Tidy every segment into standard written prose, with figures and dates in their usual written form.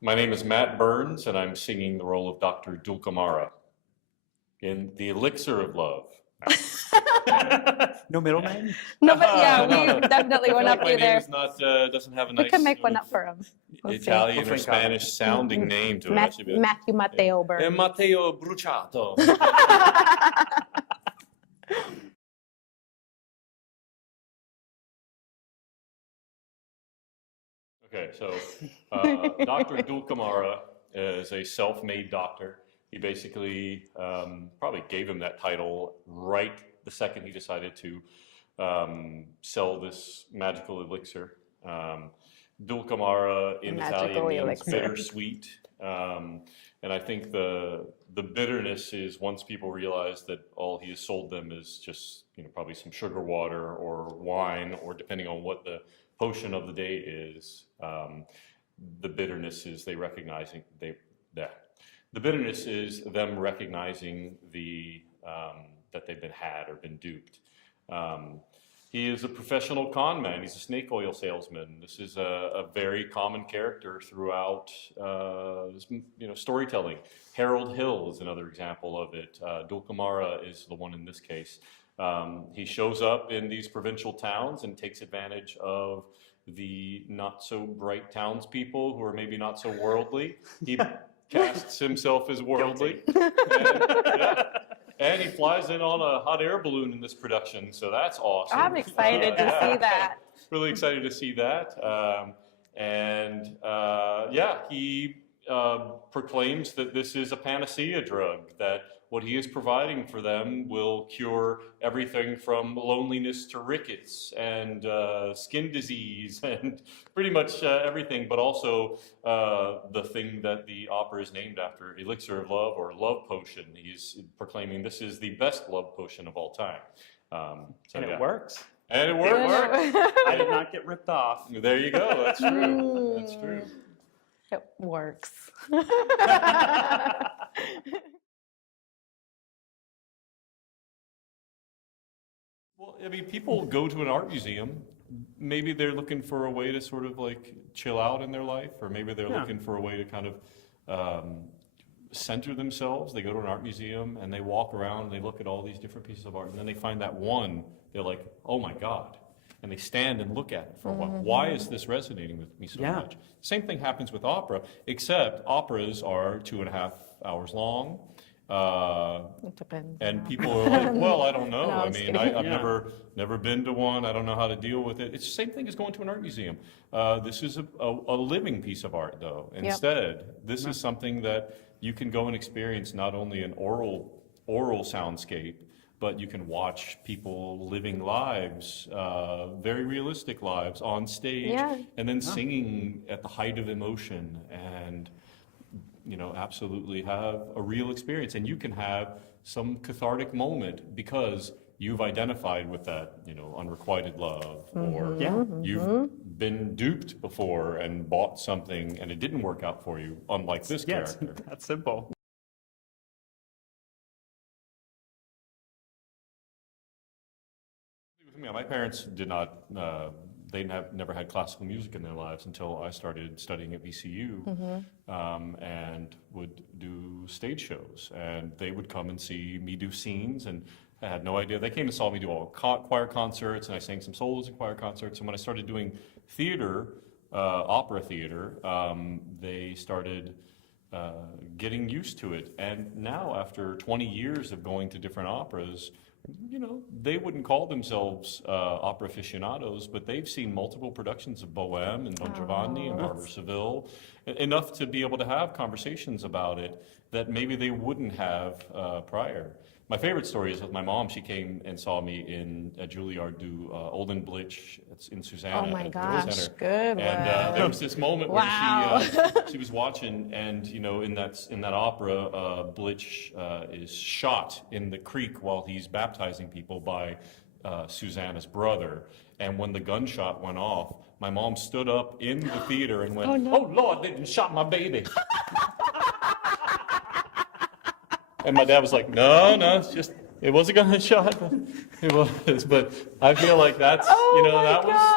My name is Matt Burns, and I'm singing the role of Dr. Dulcamara in The Elixir of Love. No middleman? No, but yeah, No. we definitely I went feel up like my you name there. is not doesn't have a We nice can make sort one of up for him. We'll see. Italian We'll or think on it. Spanish sounding name to it. I should be like, Matthew Mateo Burns. Matteo Bruciato. Okay, so Dr. Dulcamara is a self-made doctor. He basically probably gave him that title right the second he decided to sell this magical elixir. Dulcamara in Italian means bittersweet. And I think the bitterness is once people realize that all he has sold them is just, probably some sugar water or wine, or depending on what the potion of the day is, the bitterness is the bitterness is them recognizing that they've been had or been duped. He is a professional con man. He's a snake oil salesman. This is a very common character throughout storytelling. Harold Hill is another example of it. Dulcamara is the one in this case. He shows up in these provincial towns and takes advantage of the not so bright townspeople who are maybe not so worldly. He casts himself as worldly. And he flies in on a hot air balloon in this production, so that's awesome. I'm excited to see that. Really excited to see that. He proclaims that this is a panacea drug, that what he is providing for them will cure everything from loneliness to rickets and skin disease and pretty much everything, but also the thing that the opera is named after, Elixir of Love or Love Potion. He's proclaiming this is the best love potion of all time. It works. And it works. I did not get ripped off. There you go. That's true. That's true. It works. Well, I mean, people go to an art museum. Maybe they're looking for a way to sort of like chill out in their life, or maybe they're looking for a way to kind of center themselves. They go to an art museum and they walk around and they look at all these different pieces of art, and then they find that one. They're like, "Oh my God." And they stand and look at it for a while. Why is this resonating with me so much? Same thing happens with opera, except operas are 2.5 hours long. It depends. And people are like, well, I don't know. No, I mean, I've never been to one. I don't know how to deal with it. It's the same thing as going to an art museum. This is a living piece of art, though. Instead, this is something that you can go and experience not only an oral soundscape, but you can watch people living lives, very realistic lives on stage, and then singing at the height of emotion, and absolutely have a real experience. And you can have some cathartic moment because you've identified with that, unrequited love, or you've been duped before and bought something and it didn't work out for you, unlike this character. That's simple. My parents did not, they never had classical music in their lives until I started studying at VCU, and would do stage shows. And they would come and see me do scenes, and I had no idea. They came and saw me do all choir concerts, and I sang some solos in choir concerts. And when I started doing theater, opera theater, they started getting used to it. And now, after 20 years of going to different operas, they wouldn't call themselves opera aficionados, but they've seen multiple productions of Bohème and Don Giovanni and Barber Seville, enough to be able to have conversations about it that maybe they wouldn't have prior. My favorite story is with my mom. She came and saw me in Juilliard do Olden Blitch. It's in Susanna. Oh my at the gosh, Center. good And there was this moment where she was watching, and in that opera, Blitch is shot in the creek while he's baptizing people by Susanna's brother. And when the gunshot went off, my mom stood up in the theater and went, "Oh Lord, they didn't shot my baby." And my dad was like, no, it's just It was a gunshot. It was, but I feel like that's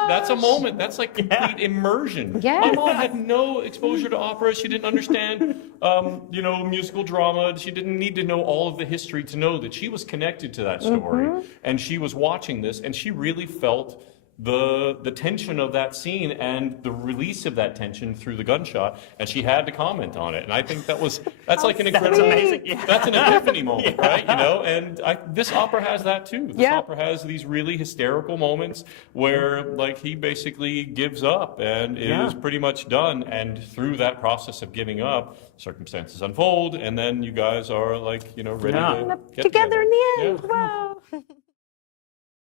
that's a moment. That's like complete immersion. Yes. My mom had no exposure to opera. She didn't understand, musical drama. She didn't need to know all of the history to know that she was connected to that story, and she was watching this, and she really felt the tension of that scene and the release of that tension through the gunshot, and she had to comment on it. And I think that's like an incredible, That's amazing. Yeah. that's an epiphany moment, right? And this opera has that too. This Yeah. opera has these really hysterical moments where like he basically gives up and is pretty much done. And through that process of giving up, circumstances unfold, and then you guys are like, ready Yeah. to get Together in the end. Yeah. Wow.